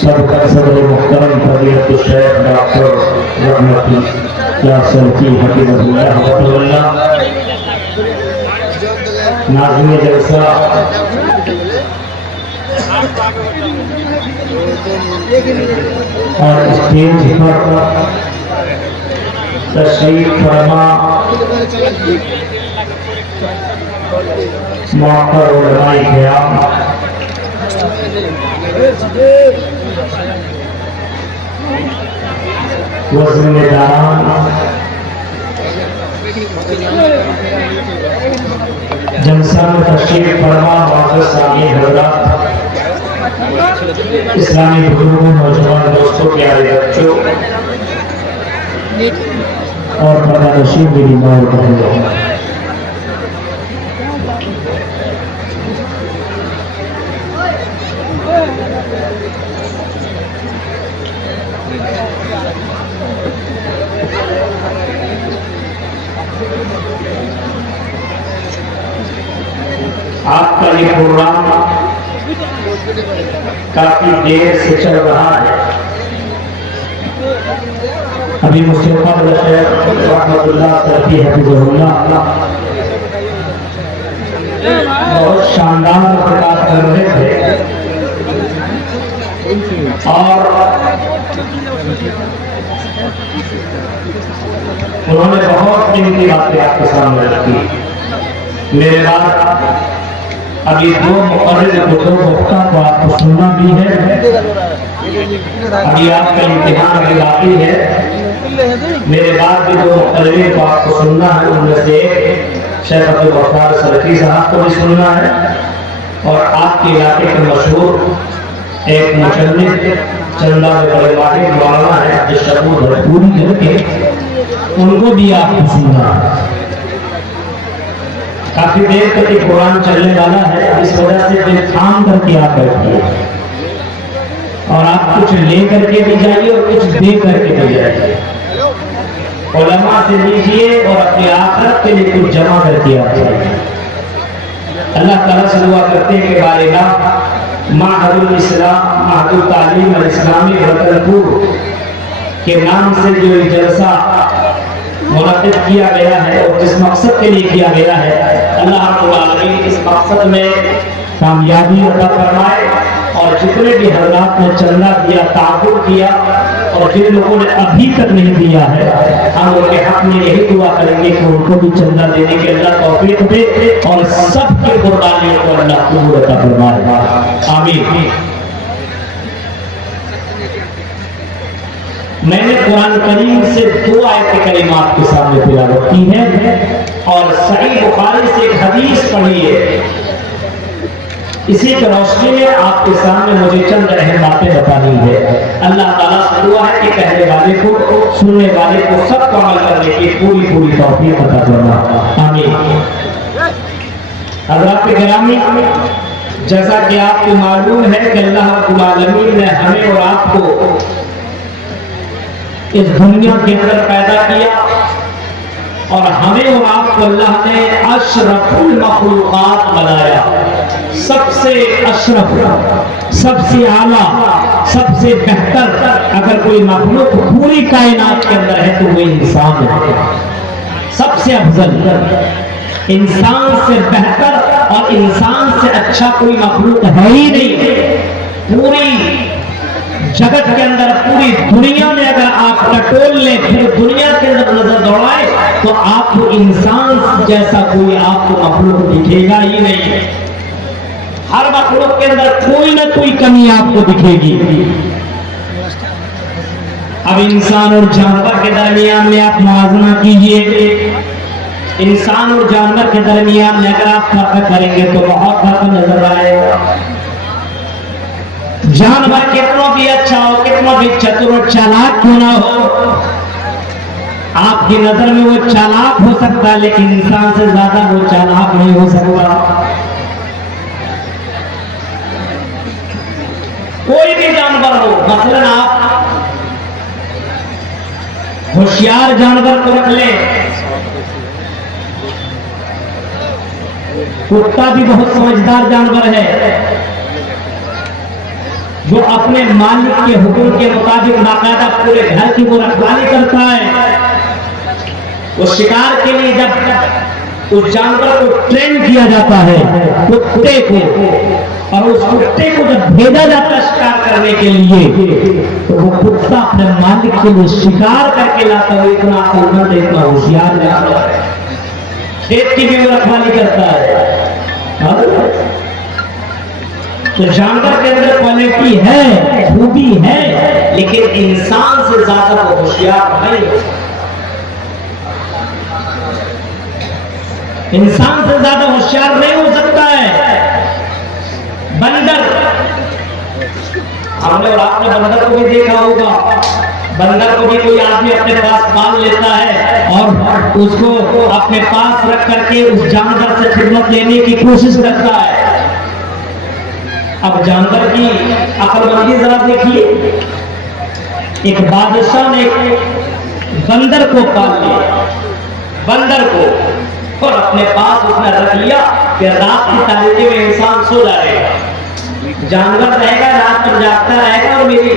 सबका सदर मुहतरम फजीलत शेख डॉक्टर रहमतुल्लाह सल्फी हफिज़हुल्लाह नाज़िम जलसा और स्टेज पर तशरीफ फरमा मौक़र उलमाए किराम वो जिम्मेदारान जलसा में तशरीफ फरमा वाक़िसानी हज़रात इस्लामी बुजुर्गों नौजवान दोस्तों प्यारे बच्चों और पर्दानशीन मेरी माँ और बहनों आपका ये प्रोग्राम काफी देर से चल रहा है। अभी मुस्तफा रहमतुल्लाह सल्फी हफिज़हुल्लाह बहुत शानदार प्रकाश कर रहे थे और उन्होंने बहुत कीमती बातें आपके सामने रखी। मेरे बाद अभी दो मुक़र्रिर को दो मुफ्ता को आपको सुनना भी है। अभी आपका इम्तिहान अभी बाकी है। मेरे बाद भी दो मुक़र्रिर को आपको सुनना है। उनमें से एक शेख अब्दुल गफ्फार सल्फी साहब को भी सुनना है और आपके इलाके के मशहूर एक मुसन्निफ चंदा में बड़े माहिर मौलाना है जिस शबूर भरपूरी करके उनको भी आपको सुनना है। काफी देर तक ये कुरान चलने वाला है, इस वजह से दिल थाम करके आप बैठिए और आप कुछ ले करके भी जाइए और कुछ दे करके भी जाइए। उलमा से लीजिए और अपनी आखिरत के लिए कुछ जमा करके आप जाइए। अल्लाह ताला से दुआ करते हैं कि बारिगा माहदुल इस्लाम माहदुल तालीम अल इस्लामी रतनपुर के नाम से जो जलसा मुनक़िद किया गया है और जिस मकसद के लिए किया गया है, अल्लाह रब्बुल आलमीन इस मकसद में कामयाबी अता फरमाए। और जितने भी हज़रात ने चंदा दिया, ताक़ुब किया और जिन लोगों ने अभी तक नहीं दिया है, हम उनके हक में यही दुआ करेंगे कि उनको भी चंदा देने के अल्लाह तौफीक दे और सबके कुर्बानियों को अल्लाह कबूल अता फरमाए। आमीन। मैंने कुरान करीम से 2 आयत करीम आपके सामने तिलावत की है और सही बुखारी से एक हदीस पढ़ी है। इसी की रोशनी में आपके सामने मुझे चंद अहम बातें बतानी है। अल्लाह ताला से दुआ है कि कहने वाले को, सुनने वाले को सब को अमल करने की पूरी तौफीक अता फरमा। आमीन। हज़रात गिरामी, जैसा कि आपको मालूम है कि अल्लाह रब्बुल आलमीन ने हमें और आपको इस दुनिया के अंदर पैदा किया और हमें और आपको अल्लाह ने अशरफुल मखलूकात बनाया। सबसे अशरफ, सबसे आला, सबसे बेहतर अगर कोई मखलूक पूरी कायनात के अंदर है तो वो इंसान है। सबसे अफजल, इंसान से बेहतर और इंसान से अच्छा कोई मखलूक है ही नहीं। पूरी जगत के अंदर, पूरी दुनिया में अगर आप टटोल लें, फिर दुनिया के अंदर नजर दौड़ाए तो आपको इंसान जैसा कोई आपको मखलूक दिखेगा ही नहीं। हर मखलूक के अंदर कोई ना कोई कमी आपको दिखेगी। अब इंसान और जानवर के दरमियान में आप मुआवजा कीजिए। इंसान और जानवर के दरमियान में अगर आप फर्क करेंगे तो बहुत फर्क नजर आएगा। जानवर कितना भी अच्छा हो, कितना भी चतुर और चालाक क्यों ना हो, आपकी नजर में वो चालाक हो सकता है, लेकिन इंसान से ज्यादा वो चालाक नहीं हो सकता। कोई भी जानवर हो, मसलन आप होशियार जानवर को रख ले, कुत्ता भी बहुत समझदार जानवर है जो अपने मालिक के हुक्म के मुताबिक बाकायदा पूरे घर की वो रखवाली करता है। वो शिकार के लिए जब उस जानवर को ट्रेन किया जाता है, कुत्ते को, और उस कुत्ते को जब भेजा जाता है शिकार करने के लिए, तो वो कुत्ता अपने मालिक के लिए शिकार करके लाता है। इतना अक्लमंद, इतना होशियार जानवर है। खेत की भी वो रखवाली करता है। तो जानवर के अंदर क्वालिटी है, खूबी है, लेकिन इंसान से ज्यादा वो होशियार नहीं हो सकता। इंसान से ज्यादा होशियार नहीं हो सकता है। बंदर, हमने और आपने बंदर को भी देखा होगा। बंदर को भी कोई आदमी अपने पास पाल लेता है और उसको अपने पास रख करके उस जानवर से खिदमत लेने की कोशिश करता है। अब जानवर की अक्लमंदी जरा देखिए। एक बादशाह ने बंदर को पाल लिया, बंदर को, और अपने पास उसने रख लिया कि रात की तारीकी में इंसान सो जाएगा, जानवर रहेगा, रात में जागता रहेगा और मेरी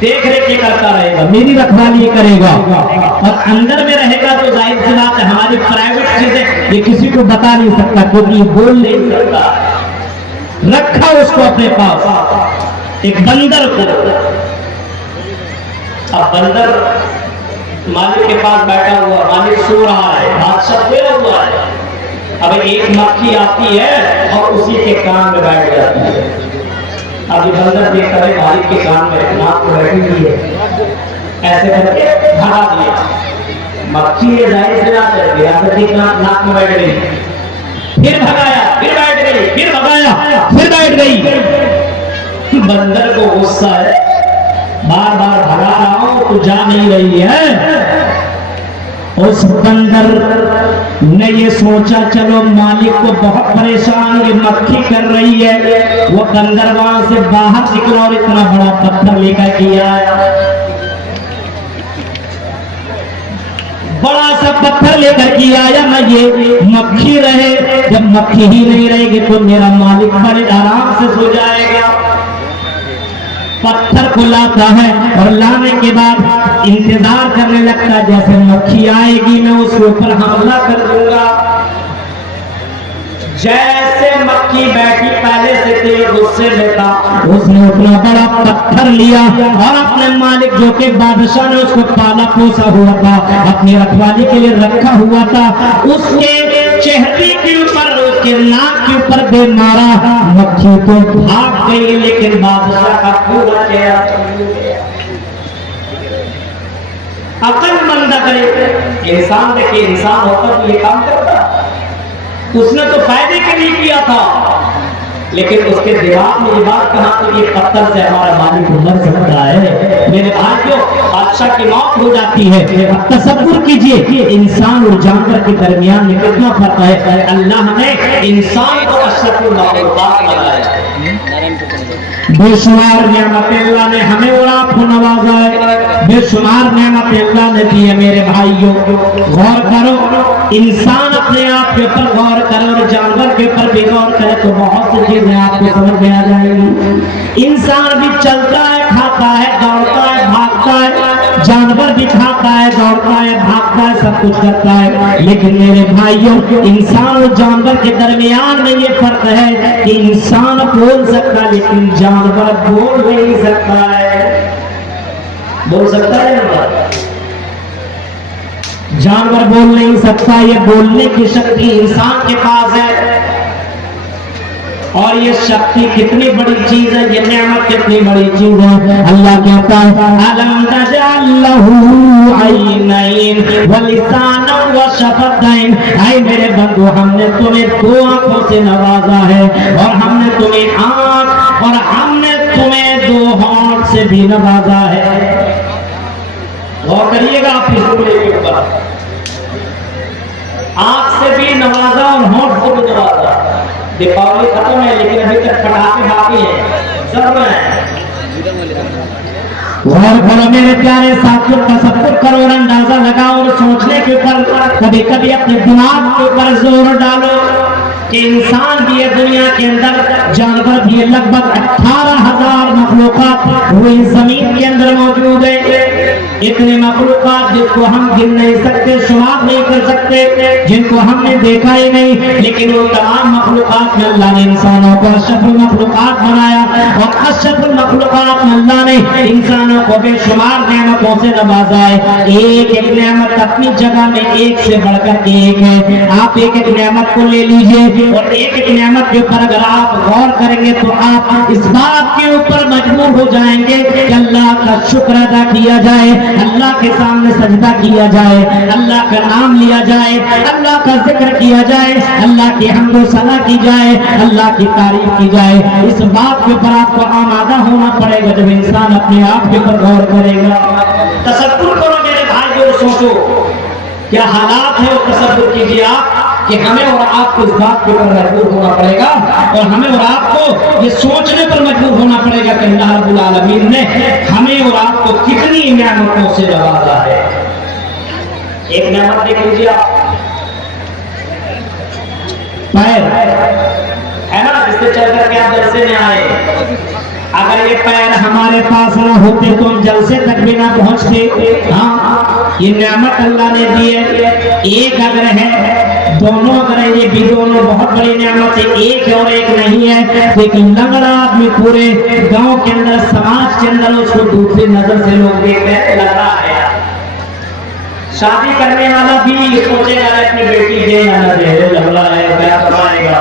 देख रेख करता रहेगा, मेरी रखवाली करेगा। और अंदर में रहेगा तो जाहिर सी बात है हमारी प्राइवेट चीजें ये किसी को बता नहीं सकता, क्योंकि ये बोल नहीं सकता। रखा उसको अपने पास, एक बंदर को। अब बंदर मालिक के पास बैठा हुआ, मालिक सो रहा है, बादशाह सोया हुआ है। अब एक मक्खी आती है और उसी के कान में बैठ जाती है। अब ये बंदर देखता है मालिक के कान में नाक में बैठी हुई है, ऐसे करके भगा दिया। मक्खी ने जाहिर से नाक में बैठ गई, फिर भगाया, फिर बैठ गई, फिर भगाया, फिर बैठ गई। बंदर को गुस्सा है, बार बार भगा रहा हूं तो जा नहीं रही है। उस बंदर ने ये सोचा चलो मालिक को बहुत परेशान ये मक्खी कर रही है। वो बंदर वहां से बाहर निकला और इतना बड़ा पत्थर लेकर किया, बड़ा सा पत्थर लेकर के आया। मैं ये मक्खी रहे, जब मक्खी ही नहीं रहेगी तो मेरा मालिक बड़े आराम से सो जाएगा। पत्थर को लाता है और लाने के बाद इंतजार करने लगता है, जैसे मक्खी आएगी मैं उसके ऊपर हमला कर दूंगा। जैसे मक्खी बैठी पहले से तेज गुस्से में था, उसने उतना बड़ा पत्थर लिया और अपने मालिक जो के बादशाह ने उसको पाला पोसा हुआ था, अपनी रखवाली के लिए रखा हुआ था, उसके चेहरे के ऊपर, उसके नाक के ऊपर दे मारा। मक्खी तो भाग गई, लेकिन बादशाह का पूरा चेहरा अक्लमंद करे। इंसान देखिए, इंसान होकर तो ये काम करता, उसने तो फायदे के लिए किया था, लेकिन उसके दिमाग में ये बात कहा तो ये पत्थर से हमारा मालिक मर सकता है। मेरे भाइयों, बादशाह की मौत हो जाती है। अब तसव्वुर कीजिए कि इंसान और जानवर के दरमियान में कितना फर्क है। अल्लाह ने इंसान को अशरफुल मखलूकात बनाया। बेशुमार नेमतें अल्लाह ने हमें और आपको नवाजा है, बेशुमार नेमतें अल्लाह ने दी है। मेरे भाइयों, गौर करो, इंसान अपने आप के ऊपर गौर करे और जानवर के ऊपर भी गौर करे तो बहुत सी चीजें आपको समझ में आ जाएंगी। इंसान भी चलता है, खाता है, दौड़ता है, भागता है, जानवर भी खाता है, दौड़ता है, भागता है, सब कुछ करता है। लेकिन मेरे भाइयों, इंसान और जानवर के दरमियान में ये फर्क है कि इंसान बोल सकता है लेकिन जानवर बोल नहीं सकता है। बोल सकता है जानवर बोल नहीं सकता। ये बोलने की शक्ति इंसान के पास है, और ये शक्ति कितनी बड़ी चीज है, ये नेमत कितनी बड़ी चीज है। अल्लाह कहता है अलम नजअल लहू ऐनैन व लिसानन व शफतैन, ऐ मेरे बंदो, हमने तुम्हें दो आंखों से नवाजा है, और हमने तुम्हें आंख, और हमने तुम्हें दो होंठ से भी नवाजा है। गौर करिएगा आप इस जुमले के ऊपर, आंख से भी नवाजा और होंठ से भी नवाजा। दीपावली खत्म है लेकिन अभी तक पटाखे बाकी है, सब है। गौर करो मेरे प्यारे साथियों, तसव्वुर करो और अंदाजा लगाओ और सोचने के ऊपर कभी कभी अपने दिमाग के ऊपर जोर डालो कि इंसान भी है दुनिया के अंदर, जानवर भी है। लगभग 18,000 मखलूकात हुए जमीन के अंदर मौजूद है। इतने मखलूकात जिसको हम गिन नहीं सकते, शुमार नहीं कर सकते, जिनको हमने देखा ही नहीं, लेकिन वो तमाम मखलूकात में अल्लाह ने इंसानों को अशरफुल मखलूकात बनाया, और अशरफुल मखलूकात में अल्लाह ने इंसानों को बेशुमार नेमतों से नवाजा है। एक एक नेमत अपनी जगह में एक से बढ़कर एक है। आप एक एक नेमत को ले लीजिए, और एक एक नेमत के ऊपर अगर आप गौर करेंगे तो आप इस बात के ऊपर मजबूर हो जाएंगे कि अल्लाह का शुक्र अदा किया जाए, अल्लाह के सामने सजदा किया जाए, अल्लाह का नाम लिया जाए, अल्लाह का जिक्र किया जाए, अल्लाह की हम्द सना की जाए, अल्लाह की तारीफ की जाए। इस बात के ऊपर आपको आमादा होना पड़ेगा जब इंसान अपने आप के ऊपर गौर करेगा। तसव्वुर करो मेरे भाइयों, सोचो क्या हालात है, वो तसव्वुर कीजिए आप कि हमें और आपको इस बात के ऊपर मजबूर होना पड़ेगा, और हमें और आपको ये सोचने पर मजबूर होना पड़ेगा कि अल्लाह रब्बुल आलमीन ने हमें और आपको कितनी नेमतों से नवाजा है। एक नेमत देख लीजिए आप, पैर है ना, जिससे चल करके आप जलसे में आए। अगर ये पैर हमारे पास ना होते तो हम जलसे तक भी ना पहुंचते। हाँ, ये नेमत अल्लाह ने दी है। एक अगर है, दोनों अगर है, ये भी दोनों बहुत बड़ी नेमत है। एक है और एक नहीं है, लेकिन लंगड़ा आदमी पूरे गांव के अंदर, समाज के अंदर उसको दूसरी नजर से लोग देखते हैं, लग रहा है। शादी करने वाला भी सोचेगा अपनी बेटी दे या न दे, लग रहा है क्या कमाएगा।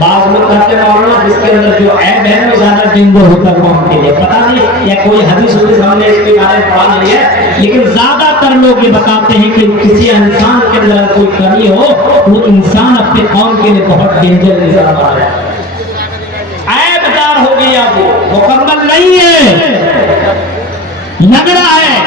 बात लोग कहते मौलाना जिसके अंदर जो ऐब है वो ज्यादा जिंदा होता है कौम के लिए, पता नहीं या कोई हदीस हमने इसके बारे में पढ़ा नहीं है, लेकिन ज्यादातर लोग ये बताते हैं कि किसी इंसान के अंदर कोई कमी हो, वो इंसान अपने कौम के लिए बहुत डेंजर इंसान है, ऐबदार हो गया, वो मुकम्मल नहीं है, लग रहा है।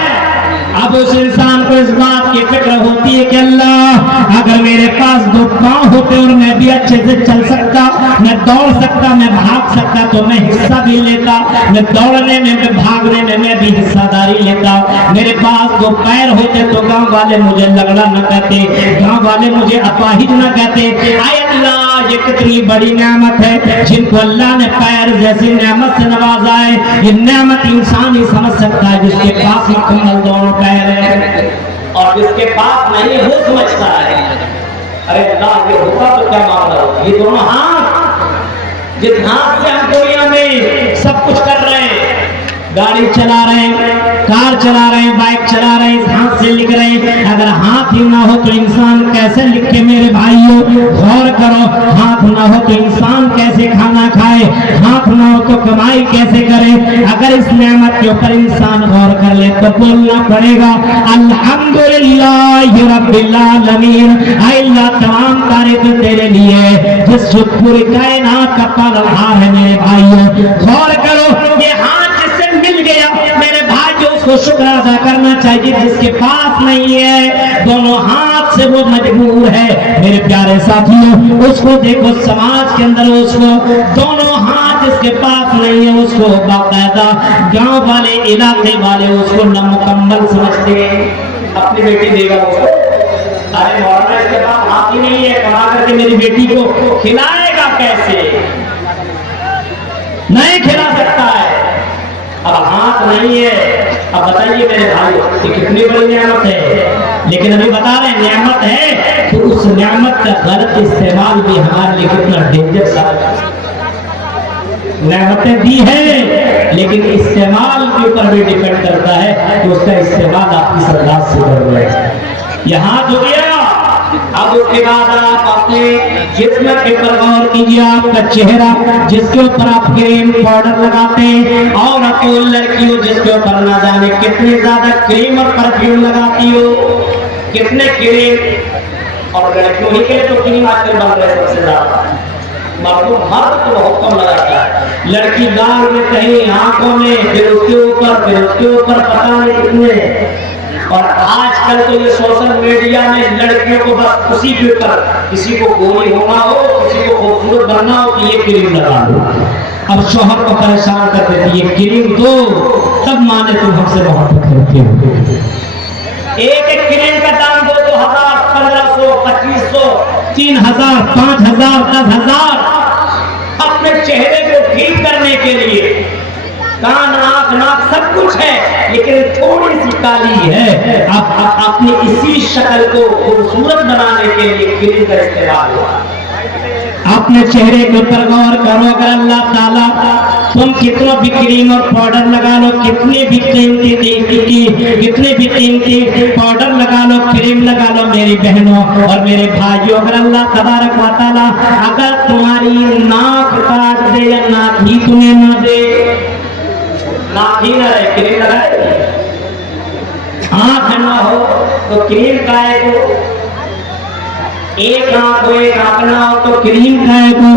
अब उस इंसान को इस बात की फिक्र होती है कि अल्लाह अगर मेरे पास दो पांव होते और मैं भी अच्छे से चल सकता, मैं दौड़ सकता, मैं भाग सकता, तो मैं हिस्सा भी लेता, मैं दौड़ने में, मैं भागने में मैं भी हिस्सादारी लेता। मेरे पास दो पैर होते तो गांव वाले मुझे लगड़ा न कहते, गांव वाले मुझे अपाहिज न कहते। आए अल्लाह, ये कितनी बड़ी नेमत है जिनको अल्लाह ने पैर जैसी नेमत से नवाजा है। ये नेमत इंसान ही समझ सकता है जिसके पास मुकम्मल दोनों पैर है, और जिसके पास नहीं वो समझता है अरे अल्लाह ये होता तो क्या मामला होता। ये दोनों हाथ, जिस हाथ से हम दुनिया में सब कुछ कर रहे हैं, गाड़ी चला रहे हैं, कार चला रहे हैं, बाइक चला रहे हैं, इस हाथ से लिख रहे हैं, अगर हाथ हाथ ही ना हो तो इंसान कैसे लिखे मेरे भाइयों, गौर करो। हाथ ना हो तो इंसान कैसे खाना खाए, हाथ ना हो तो कमाई कैसे करे। अगर इस नेमत के ऊपर इंसान गौर कर ले तो बोलना पड़ेगा अल्हम्दुलिल्लाह रब्बिल आलमीन। अल्लाह तमाम तारीफ तेरे लिए जिस जो पूरी कायनात का पालनहार है मेरे भाइयों। गौर करो, ये हाथ जिससे मिल गया मेरे भाइयों उसको शुक्र अदा करना चाहिए। जिसके पास नहीं है, दोनों हाथ से वो मजबूर है मेरे प्यारे साथियों, उसको देखो समाज के अंदर उसको दोनों हाथ जिसके पास नहीं है उसको बाकायदा गांव वाले इलाके वाले उसको नामुकम्मल समझते हैं। अपनी बेटी देगा उसको, अरे मौलाना इसके पास हाथ ही नहीं है, कमा करके मेरी बेटी को खिलाएगा कैसे, नहीं खिला सकता है। अब हाथ नहीं है, अब बताइए मेरे भाई ये कितनी बड़ी नेमत है। लेकिन अभी बता रहे हैं नेमत है तो उस नेमत का गलत इस्तेमाल भी हमारे लिए कितना डेंजर साबित है। नेमतें दी है लेकिन इस्तेमाल के ऊपर भी डिपेंड करता है कि उसका इस्तेमाल आपकी सरदार से कर रहे हैं। यहाँ हो गया, अब उसके बाद आप अपने जिस्म के ऊपर गौर कीजिए। आपका चेहरा जिसके ऊपर आप क्रीम पाउडर लगाते हैं, और आपको लड़की हो जिसके ऊपर ना जाने कितने ज्यादा क्रीम और परफ्यूम लगाती हो, कितने क्रीम। और लड़कियों ही के लिए तो क्रीम आजकल बन रहे सबसे ज्यादा, मर्द तो बहुत कम लगाता है। लड़की गाल में कहीं, आंखों में, फिर उसके ऊपर पता नहीं कितने। और आजकल तो ये सोशल मीडिया में लड़कियों को बस उसी के ऊपर, किसी को गोरी होना हो, किसी को खूबसूरत बनना हो कि ये क्रीम लगा दो। अब शौहर को परेशान कर देती है क्रीम दो, तब माने तुम हमसे मोहब्बत करते हो। एक एक क्रीम का दाम 2000, 1500, 2500, 3000, 5000, 10,000 अपने चेहरे को ठीक करने के लिए। कान, आंख, नाक सब कुछ है लेकिन थोड़ी सी काली है। आप अपनी इसी शक्ल को खूबसूरत बनाने के लिए क्रीम का इस्तेमाल हुआ। अपने चेहरे के ऊपर गौर करो। अगर अल्लाह ताला तुम कितना भी क्रीम और पाउडर लगा लो, कितने भी कीमती पाउडर लगा लो, क्रीम लगा लो मेरी बहनों और मेरे भाइयों, अगर अल्लाह तबारक व तआला अगर तुम्हारी नाक काट दे या नाक ही तुम्हें न दे, नाक ही न रहे क्रीम लगाए, आंख न हो तो क्रीम खाए को, एक आंख हो एक आंख ना हो तो क्रीम खाए को,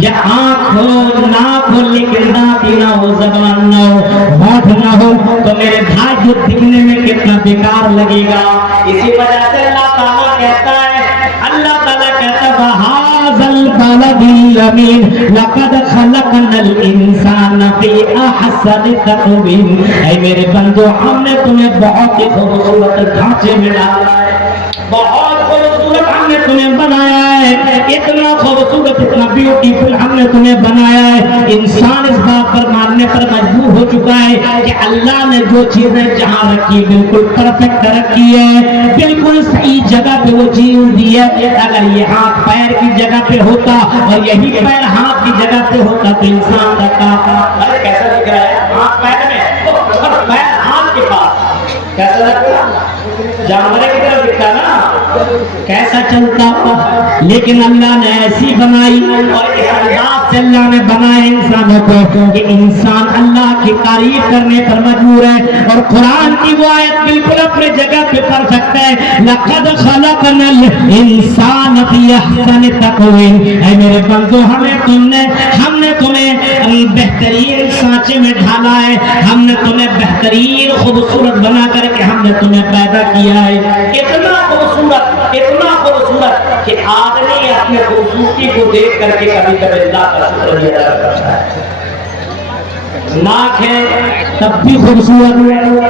या आंख हो नाक हो लेकिन दांत ही ना हो, जबान ना हो, होठ ना हो तो मेरे भाई जो दिखने में कितना बेकार लगेगा। इसी वजह से अल्लाह ताला कहता बहाज़ल बलदिल अमीन लक़द खलक़नल इंसान फी अहसनि तक़वीम। ऐ मेरे बंदो हमने तुम्हें बहुत ही खूबसूरत ढांचे में डाला है, बहुत खूबसूरत हमने तुम्हें बनाया है, इतना खूबसूरत इतना ब्यूटीफुल हमने तुम्हें बनाया है। इंसान इस बात पर मानने पर मजबूर हो चुका है कि अल्लाह ने जो चीजें जहाँ रखी बिल्कुल परफेक्ट रखी है, बिल्कुल सही जगह पे वो चीज दी है। अगर ये हाथ पैर की जगह पे होता और यही पैर हाथ की जगह पे होता तो इंसान का अरे कैसा दिख रहा है, हाथ पैर में और पैर हाथ के पास कैसा लगता, जानवर की तरह दिखता ना, कैसा चलता। लेकिन अल्लाह ने ऐसी बनाई और इस अंदाज से अल्लाह ने बनाया इंसानों को कि इंसान अल्लाह की तारीफ करने पर मजबूर है। और कुरान की वो आयत बिल्कुल अपने जगह पे परफेक्ट है, लक़द खलक़नल इंसान फी अहसनि तक़वीम। ऐ मेरे बंदो हमने तुम्हें बेहतरीन सांचे में ढाला है, हमने तुम्हें बेहतरीन खूबसूरत बना करके हमने तुम्हें पैदा किया है। इतना खूबसूरत कि आदमी अपने खूबसूरती को देख करके कभी कभी अल्लाह का शुक्र अदा करता है। नाक है तब भी खूबसूरत,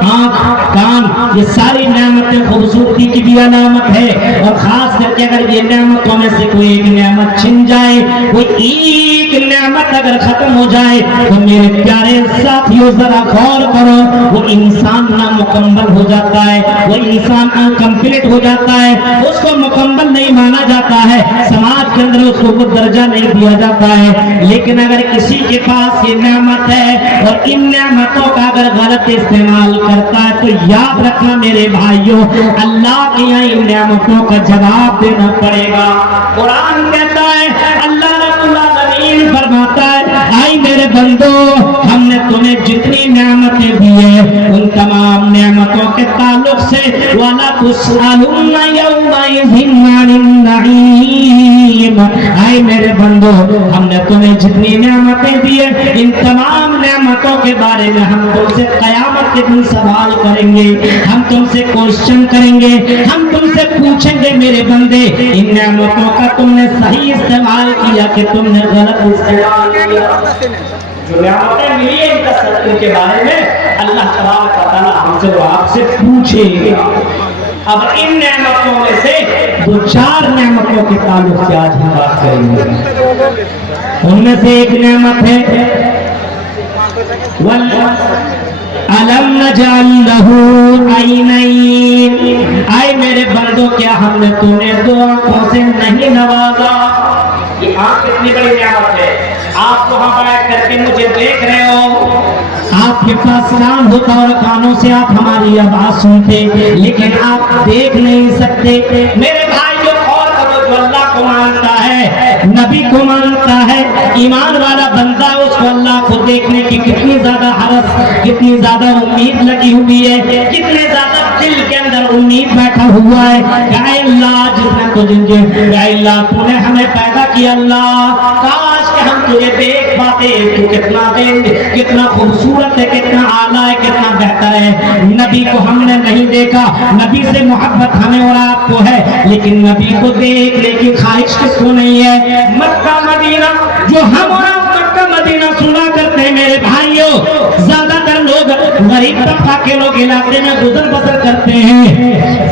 आंख, कान, ये सारी नेमतें खूबसूरती की भी अलामत है। और खास करके अगर ये नेमतों में से कोई एक नेमत छिन जाए, कोई एक नेमत अगर खत्म हो जाए तो मेरे प्यारे साथियों जरा गौर करो, वो इंसान नामुकम्मल हो जाता है, वो इंसान अनकम्प्लीट हो जाता है, उसको मुकम्मल नहीं माना जाता है, समाज के अंदर उसको वो दर्जा नहीं दिया जाता है। लेकिन अगर किसी के पास ये नेमत है और इन नेमतों का अगर गलत इस्तेमाल करता है तो याद रखना का मेरे भाइयों अल्लाह की इन नेमतों का जवाब देना पड़ेगा। कुरान कहता है, अल्लाह रब्बुल आलमीन फरमाता है, आई मेरे बंदो, हमने तुम्हें जितनी नेमतें दी है उन तमाम नेमतों के ताल्लुक से वाला तुसअलुन्ना यौमइज़िन अनिन नईम, आई मेरे बंदो, हमने तुम्हें जितनी नेमतें दी है इन तमाम नेमतों के बारे में हम तुमसे कयामत के दिन सवाल करेंगे, हम तुमसे क्वेश्चन करेंगे, हम तुमसे पूछेंगे मेरे बंदे इन नेमतों का तुमने सही इस्तेमाल किया कि तुमने गलत इस्तेमाल किया। जो नेमतें मिली है इनका सत्य के बारे में अल्लाह तबारक व तआला हमसे और आपसे पूछेगा। अब इन नेमतों में से दो चार नेमतों के ताल्लुक से आज हम बात करेंगे। उनमें से एक नेमत है अलम नजअल लहू ऐनैन, आए मेरे बंदो क्या हमने तुम्हें दो आंखों से नहीं नवाजा। ये आंख कितनी बड़ी नेमत है। आप वहां बैठ करके मुझे देख रहे हो, आपके पास कान होता और कानों से आप हमारी आवाज सुनते, लेकिन आप देख नहीं सकते। मेरे भाई जो और करो, जो अल्लाह को मानता है, नबी को मानता है, ईमान वाला बंदा, उसको अल्लाह को देखने की कितनी ज्यादा हरस, कितनी ज्यादा उम्मीद लगी हुई है, कितने ज्यादा दिल के अंदर उम्मीद बैठा हुआ है। अल्लाह जिसने तुझे, अल्लाह तूने हमें पैदा किया, अल्लाह काश कि हम तुझे देख पाते, तू कितना कितना खूबसूरत है, कितना आला है, कितना बेहतर है। नबी को हमने नहीं देखा, नबी से मोहब्बत हमें और आपको है, लेकिन नबी को देखने की ख्वाहिश किसको नहीं है। मक्का मदीना, जो हम और आप मक्का मदीना सुना करते हैं मेरे भाइयों, ज्यादातर लोग गरीब तबका के लोग इलाके में गुजर बसर करते हैं,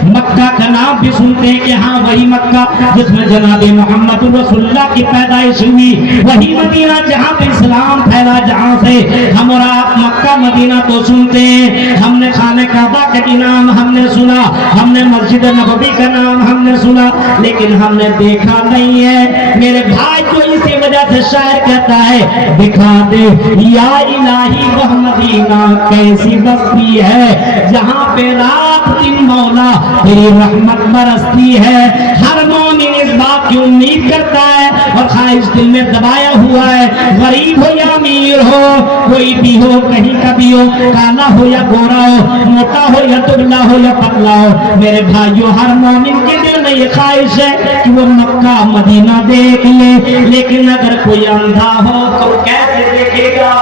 मक्का का नाम भी सुनते हैं कि हाँ वही मक्का जिसमें जनाब मोहम्मद रसूलुल्लाह की पैदाइश हुई, वही मदीना जहाँ पे इस्लाम फैला, जहाँ से हम और आप मक्का मदीना तो सुनते हैं। हमने खाने काबा का नाम हमने सुना, हमने मस्जिद नबवी का नाम हमने सुना, लेकिन हमने देखा नहीं है मेरे भाई। तो इसी वजह से शायर कहता है, दिखा दे या इलाही वह मदीना कैसी बस्ती है जहाँ पे रात दिन मौला तेरी रहमत बरसती है। हर मोमिन इस बात की उम्मीद करता है और ख्वाहिश दिल में दबाया हुआ है, गरीब हो या अमीर हो, कोई भी हो, कहीं का भी हो, काला हो या गोरा हो, मोटा हो या दुबला हो या पतला हो, मेरे भाइयों हर मोमिन के दिल में ये ख्वाहिश है कि वो मक्का मदीना देख ले। लेकिन अगर कोई अंधा हो तो कैसे देखेगा।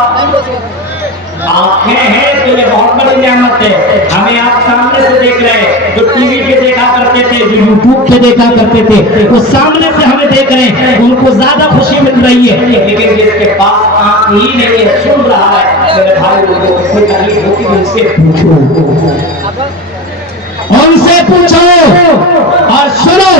आंखें हैं तो ये बहुत बड़ी नेमत है। हमें आप सामने से देख रहे हैं, जो टीवी पे देखा करते थे, जो यूट्यूब पे देखा करते थे, वो सामने से हमें देख रहे हैं, उनको ज्यादा खुशी मिल रही है। लेकिन जिसके पास आंख ही नहीं है, सुन रहा है, मेरे भाई लोगों को तकलीफ होती है, उनसे पूछो, उनसे पूछो और सुनो।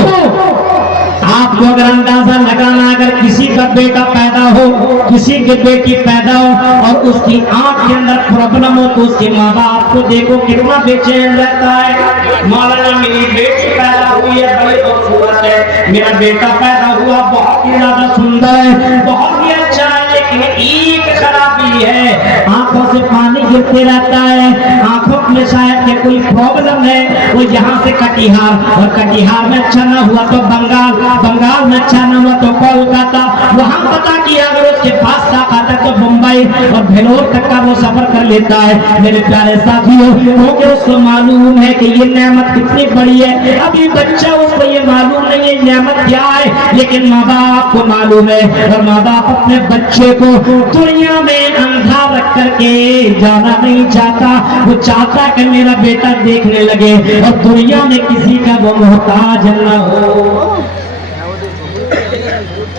आपको अगर अंदाजा लगाना, अगर किसी का बेटा पैदा हो, किसी की बेटी पैदा हो और उसकी आंख के अंदर प्रॉब्लम हो, तो उसके माँ बाप को देखो कितना बेचैन रहता है। मौलाना मेरी बेटी पैदा हुई है, बड़ी खूबसूरत है, मेरा बेटा पैदा हुआ बहुत ही ज्यादा सुंदर है, बहुत ही अच्छा है, लेकिन एक खराबी है, आंखों से पानी गिरते रहता है, आंखों में शायद के कोई प्रॉब्लम है। वो यहाँ से कटिहार, और कटिहार में अच्छा ना हुआ तो बंगाल, बंगाल में अच्छा ना हुआ तो कोलकाता, वहां पता किया अगर उसके पास ताकत है तो मुंबई और भेलोर तक का वो सफर कर लेता है। मेरे प्यारे साथियों, क्योंकि उसको मालूम है कि ये नेमत कितनी बड़ी है। अभी बच्चा, उसको ये मालूम नहीं है नेमत क्या है, लेकिन माँ बाप को मालूम है, और माँ बाप अपने बच्चे को दुनिया में अंधा रख करके जाना नहीं चाहता। वो चाहता कि मेरा बेटा देखने लगे और दुनिया में किसी का वो मोहताज न हो।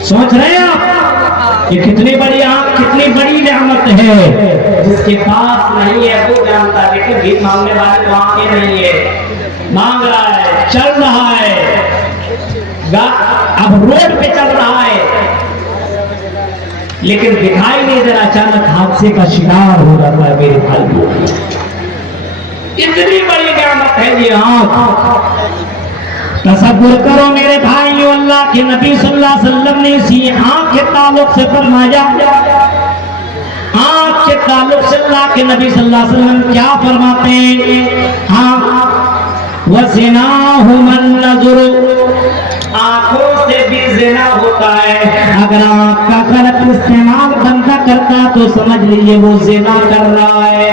सोच रहे हैं आप कि कितनी बड़ी आंख, कितनी बड़ी नेमत है। जिसके पास नहीं है वो जानता है कि भीख मांगने वाले को आंखें नहीं है, मांग रहा है, चल रहा है, अब रोड पे चल रहा है, लेकिन दिखाई नहीं दे रहा, अचानक हादसे का शिकार हो रहा है। मेरे भाई, इतनी बड़ी नेमत है ये आंख। तसव्वुर करो मेरे भाइयों, अल्लाह के नबी सल्लल्लाहु अलैहि वसल्लम ने इसी आंख के ताल्लुक से फरमाया, आंख के ताल्लुक से अल्लाह के नबी सल्लल्लाहु अलैहि वसल्लम क्या फरमाते हैं। हाँ, वज़िनाहु मन-नज़र, आंखों से भी ज़िना होता है। अगर आंख का गलत इस्तेमाल बंदा करता तो समझ लीजिए वो ज़िना कर रहा है।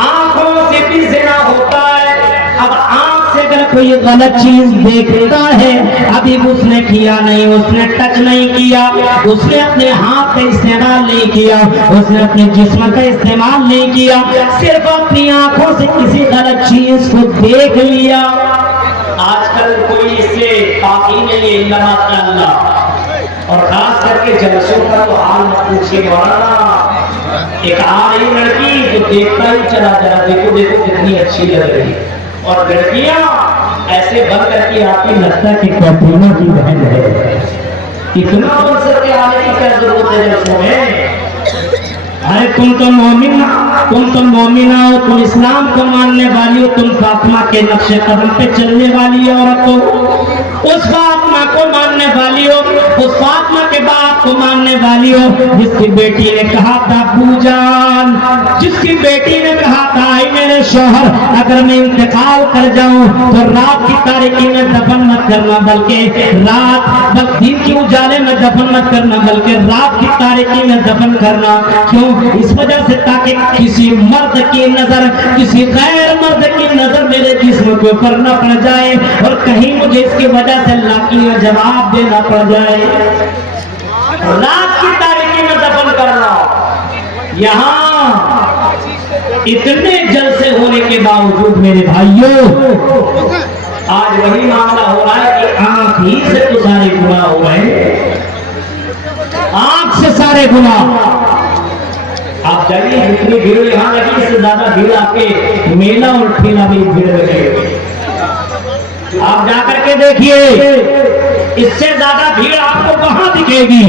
आंखों से भी ज़िना होता है। अब आंख से अगर कोई गलत चीज देखता है, अभी उसने किया नहीं, उसने टच नहीं किया, उसने अपने हाथ का इस्तेमाल नहीं किया, उसने अपने जिस्म का इस्तेमाल नहीं किया, सिर्फ अपनी आंखों से किसी गलत चीज को देख लिया। आजकल कोई इससे बाकी नहीं है अल्लाह, और खास करके जलसों का तो हाल मत पूछिए मौलाना। एक आ रही लड़की जो देखता ही चला जा, देखो देखो कितनी अच्छी लग रही है, और लड़कियां ऐसे बन करके आती लगता है कि कैटरीना की बहन है। इतना अवसर के आने की क्या जरूरत है जलसों में? अरे तुम तो मोमिना हो, तुम इस्लाम को मानने वाली हो, तुम फातिमा के नक्शे कदम पे चलने वाली औरत हो, उस फातिमा को मानने वाली हो, उस फातिमा के बाप को मानने वाली हो, जिसकी बेटी ने कहा था बूजान, जिसकी बेटी ने कहा था आई मेरे शौहर, अगर मैं इंतकाल कर जाऊं तो रात की तारीकी में दफन मत करना, बल्कि दिन के उजाले में दफन मत करना, बल्कि रात की तारीकी में दफन करना। क्यों? इस वजह से ताकि किसी मर्द की नजर, किसी गैर मर्द की नजर मेरे जिस्म के ऊपर न पड़ जाए, और कहीं मुझे इसकी वजह से लाखियां जवाब देना पड़ जाए। रात की तारीकी में दफन करना। यहाँ इतने जलसे होने के बावजूद मेरे भाइयों, आज वही मामला हो रहा है कि आंख ही से तो सारे गुनाह हो रहे हैं, आंख से सारे गुनाह। आप जाइए जितनी भीड़ यहाँ लगी, इससे ज्यादा भीड़ आपके मेला और ठेला में भीड़ लगी। आप जाकर के देखिए, इससे ज्यादा भीड़ आपको वहां दिखेगी,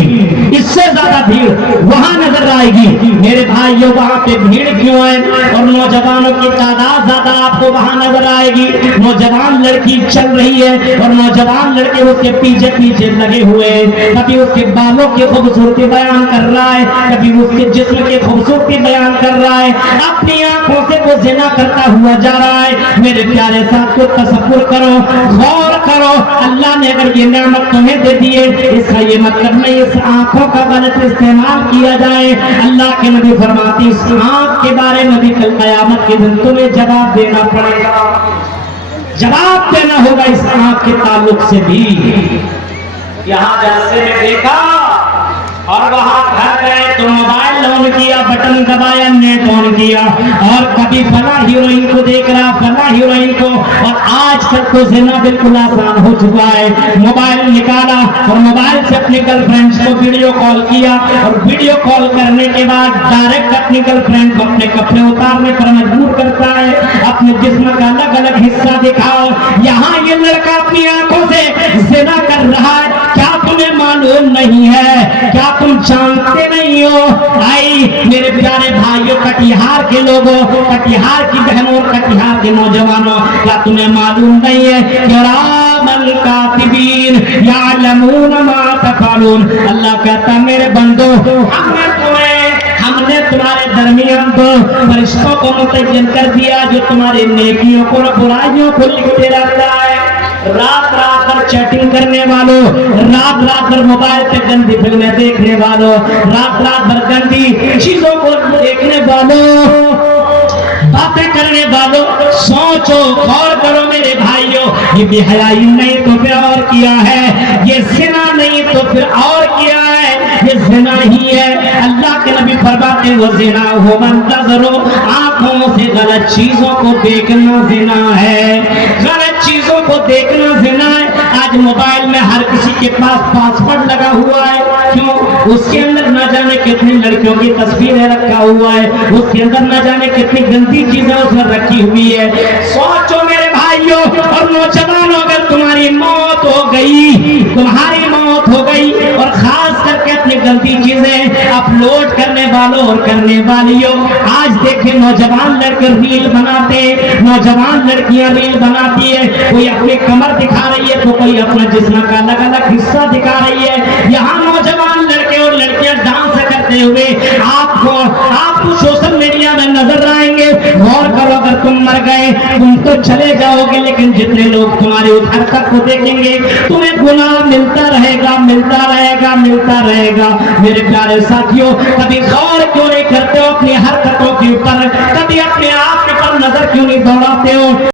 इससे ज्यादा भीड़ वहां नजर आएगी। मेरे भाइयों वहां पे भीड़ क्यों है? और नौजवानों की तादाद ज्यादा आपको वहां नजर आएगी। नौजवान लड़की चल रही है और नौजवान लड़के उसके पीछे पीछे लगे हुए हैं, कभी उसके बालों की खूबसूरती बयान कर रहा है, कभी उसके जिस्म की खूबसूरती बयान कर रहा है, अपनी आंखों से वो ज़िना करता हुआ जा रहा है। मेरे प्यारे साथ को तसव्वुर करो, गौर करो, अल्लाह ने अगर ये नेमत तुम्हें दे दिए, इसका ये मतलब नहीं इस आंखों का गलत इस्तेमाल किया जाए। अल्लाह के नबी फरमाते इस आंख के बारे में भी कल कयामत के दिन तुम्हें जवाब देना पड़ेगा, जवाब देना होगा इस आंख के ताल्लुक से भी। यहाँ जलसे में देखा और वहां घर गए तो मोबाइल ऑन किया, बटन दबाया, नेट ऑन किया, और कभी फला हीरोइन को देख रहा, फला हीरोइन को। और आजकल तो ज़िना बिल्कुल आसान हो चुका है। मोबाइल निकाला और मोबाइल से अपनी गर्लफ्रेंड्स को वीडियो कॉल किया, और वीडियो कॉल करने के बाद डायरेक्ट अपनी गर्लफ्रेंड को अपने कपड़े उतारने पर मजबूर करता है, अपने जिस्म का अलग अलग हिस्सा दिखाओ। यहाँ ये लड़का अपनी आंखों से ज़िना कर रहा है, क्या तुम्हें मालूम नहीं है? क्या तुम जानते नहीं हो? आई मेरे प्यारे भाइयों, कटिहार के लोगों, कटिहार की बहनों, कटिहार के नौजवानों, क्या तुम्हें मालूम नहीं है कि किरामल कातिबीन यालमून मा तफअलून। अल्लाह कहता मेरे बंदो, हमने तुम्हारे दरमियान तो फरिश्तों को मुतय्यन कर दिया जो तुम्हारी नेकियों को और बुराइयों को लिखते रहता है। रात रात भर चैटिंग करने वालों, रात रात भर मोबाइल पे गंदी फिल्में देखने वालों, रात रात भर गंदी चीजों को देखने वालों, बातें करने वालों, सोचो, गौर करो मेरे भाइयों, ये बेहयाई नहीं तो फिर और किया है, ये ज़िना नहीं तो फिर और किया है, ये ज़िना ही है। अल्लाह के नबी फरमाते वो ज़िना हो मंतज़रो, आंखों से गलत चीजों को देखना ज़िना है, गलत चीजों को देखना ज़िना है। आज मोबाइल में हर किसी के पास पासवर्ड लगा हुआ है, क्यों? उसके अंदर न जाने कितनी लड़कियों की तस्वीरें रखा हुआ है, उसके अंदर न जाने कितनी गंदी चीजें उसमें रखी हुई है। सोचो मेरे भाइयों और नौजवानों, अगर तुम्हारी मौत हो गई, तुम्हारी मौत हो गई, और खास करके अपनी गलती चीजें अपलोड करने वालों और करने वालियों, आज देखें नौजवान लड़के रील बनाते, नौजवान लड़कियां रील बनाती है, कोई अपनी कमर दिखा रही है तो कोई अपना जिस्म का अलग अलग हिस्सा दिखा रही है। यहाँ नौजवान लड़के और लड़कियां डांस करते हुए आपको सोशल मीडिया में नजर आएंगे। गौर करो, अगर तुम मर गए तुम तो चले जाओगे, लेकिन जितने लोग तुम्हारी उस हरकत को देखेंगे तुम्हें गुनाह मिलता रहेगा, मिलता रहेगा, मिलता रहेगा। मेरे प्यारे साथियों, कभी गौर क्यों नहीं करते हो अपनी हरकतों के ऊपर? कभी अपने आप पर नजर क्यों नहीं दौड़ाते हो?